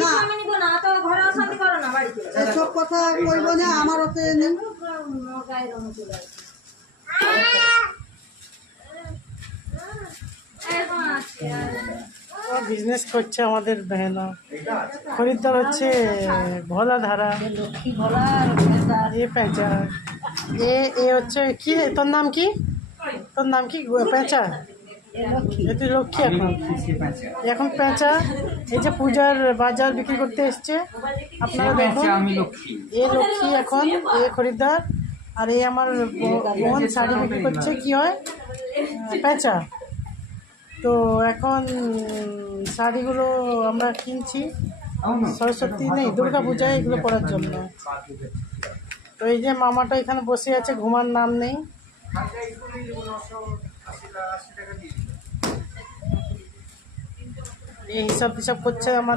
না এসব কথা কইব না, আমার ওতে নেই। বিজনেস করছে আমাদের বেহেনা, খরিদ্দার হচ্ছে ভোলা ধারা, লক্ষ্মী ভোলা এ পেঁচা, এ হচ্ছে কি, তোর নাম কি, তোর নাম কি পেঁচা, এ তুই লক্ষ্মী। এখন পেঁচা এই যে পূজার বাজার বিক্রি করতে এসছে, আপনারা দেখুন, এ লক্ষ্মী এখন, এ খরিদ্দার, আর এই আমার বোন শাড়ি বিক্রি করছে, কি হয় পেঁচা। তো এখন শাড়িগুলো আমরা কিনছি সরস্বতী নেই, দুর্গা পূজায় এগুলো পরার জন্য। তো এই যে মামাটা এখানে বসে আছে, ঘুমার নাম নেই। এই হিসাব টিসাব করছে আমার।